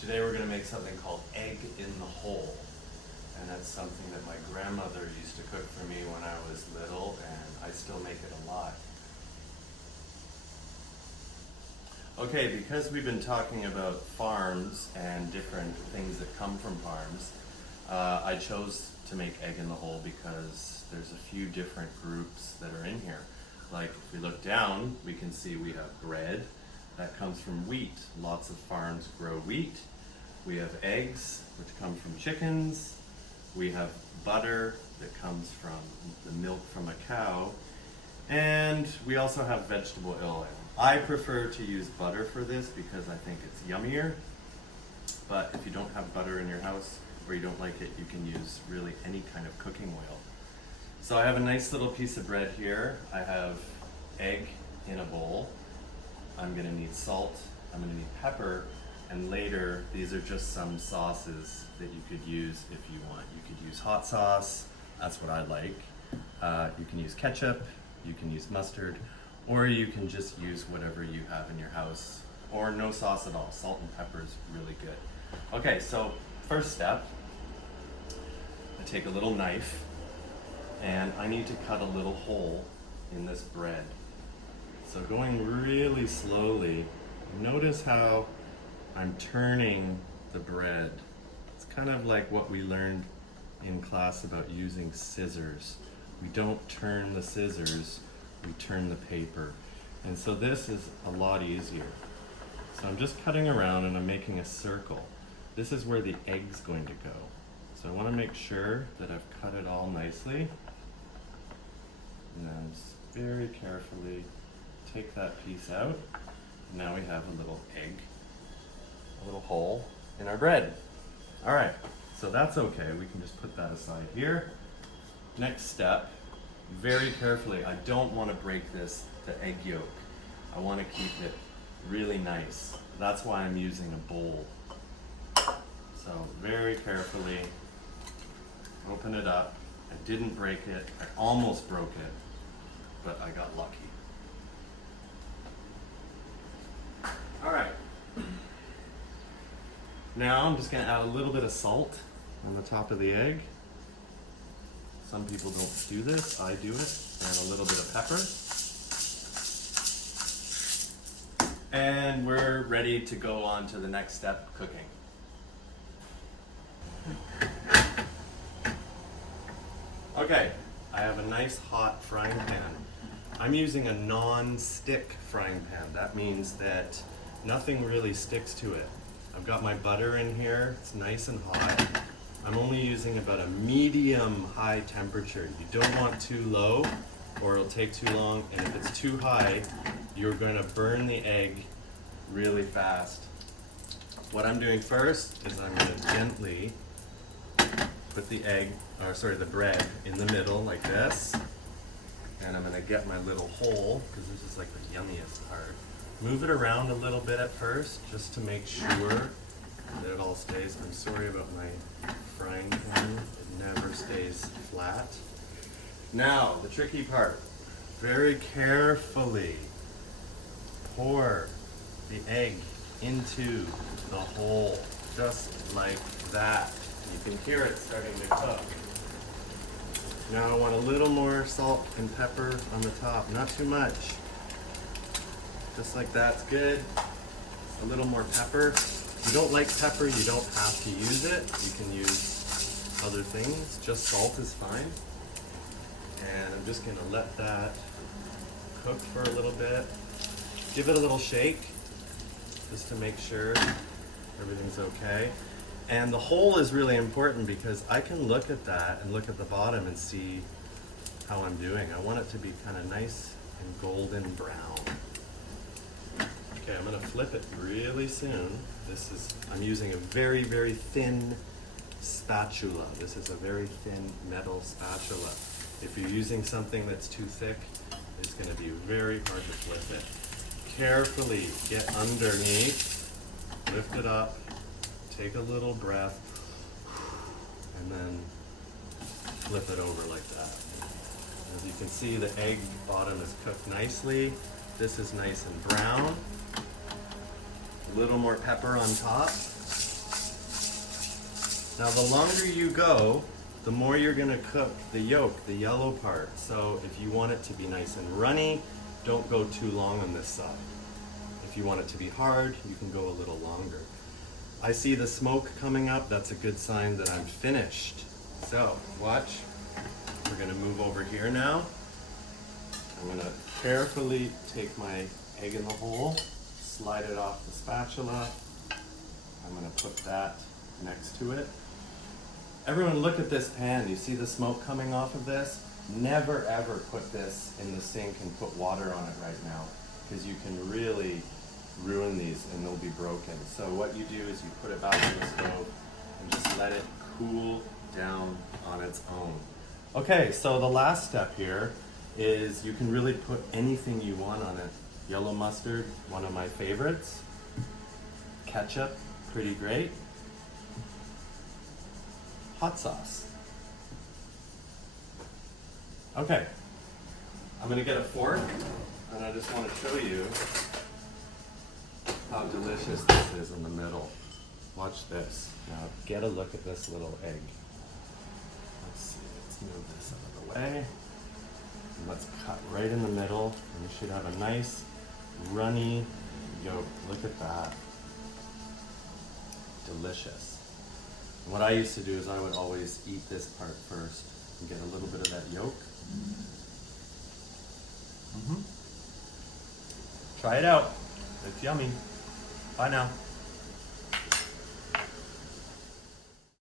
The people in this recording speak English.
Today we're going to make something called egg in the hole. And that's something that my grandmother used to cook for me when I was little, and I still make it a lot. Okay, because we've been talking about farms and different things that come from farms, I chose to make egg in the hole because there's a few different groups that are in here. Like if we look down, we can see we have bread that comes from wheat. Lots of farms grow wheat. We have eggs, which come from chickens. We have butter that comes from the milk from a cow. And we also have vegetable oil. I prefer to use butter for this because I think it's yummier. But if you don't have butter in your house or you don't like it, you can use really any kind of cooking oil. So I have a nice little piece of bread here. I have egg in a bowl. I'm gonna need salt, I'm gonna need pepper, and later these are just some sauces that you could use if you want. You could use hot sauce, that's what I like. You can use ketchup, you can use mustard, or you can just use whatever you have in your house, or no sauce at all. Salt and pepper is really good. Okay, so first step, I take a little knife and I need to cut a little hole in this bread. So going really slowly, notice how I'm turning the bread. It's kind of like what we learned in class about using scissors. We don't turn the scissors, we turn the paper. And so this is a lot easier. So I'm just cutting around and I'm making a circle. This is where the egg's going to go. So I want to make sure that I've cut it all nicely. And then just very carefully take that piece out. Now we have a little egg, a little hole in our bread. All right, so that's okay. We can just put that aside here. Next step, very carefully, I don't want to break the egg yolk. I want to keep it really nice. That's why I'm using a bowl. So very carefully, open it up. I didn't break it, I almost broke it, but I got lucky. All right. Now I'm just going to add a little bit of salt on the top of the egg. Some people don't do this, I do it. And a little bit of pepper. And we're ready to go on to the next step, cooking. Okay, I have a nice hot frying pan. I'm using a non-stick frying pan. That means that nothing really sticks to it. I've got my butter in here, it's nice and hot. I'm only using about a medium high temperature. You don't want too low or it'll take too long, and if it's too high, you're going to burn the egg really fast. What I'm doing first is I'm going to gently put the bread in the middle like this. And I'm going to get my little hole, because this is like the yummiest part. Move it around a little bit at first, just to make sure that it all stays. I'm sorry about my frying pan. It never stays flat. Now, the tricky part. Very carefully pour the egg into the hole, just like that. You can hear it starting to cook. Now I want a little more salt and pepper on the top, not too much. Just like that's good. A little more pepper. If you don't like pepper, you don't have to use it. You can use other things. Just salt is fine. And I'm just gonna let that cook for a little bit. Give it a little shake, just to make sure everything's okay. And the hole is really important because I can look at that and look at the bottom and see how I'm doing. I want it to be kind of nice and golden brown. Okay, I'm gonna flip it really soon. I'm using a very, very thin spatula. This is a very thin metal spatula. If you're using something that's too thick, it's gonna be very hard to flip it. Carefully get underneath, lift it up, take a little breath, and then flip it over like that. As you can see, the egg bottom is cooked nicely. This is nice and brown. A little more pepper on top. Now the longer you go, the more you're gonna cook the yolk, the yellow part. So if you want it to be nice and runny, don't go too long on this side. If you want it to be hard, you can go a little longer. I see the smoke coming up, that's a good sign that I'm finished. So, watch. We're gonna move over here now. I'm gonna carefully take my egg in the hole, slide it off the spatula. I'm gonna put that next to it. Everyone look at this pan. You see the smoke coming off of this? Never ever put this in the sink and put water on it right now, because you can really ruin these and they'll be broken. So what you do is you put it back on the stove and just let it cool down on its own. Okay, so the last step here is you can really put anything you want on it. Yellow mustard, one of my favorites. Ketchup, pretty great. Hot sauce. Okay, I'm gonna get a fork and I just want to show you how delicious this is in the middle. Watch this. Now get a look at this little egg. Let's see, let's move this out of the way. And let's cut right in the middle and you should have a nice runny yolk. Look at that. Delicious. And what I used to do is I would always eat this part first and get a little bit of that yolk. Try it out. It's yummy. Bye now.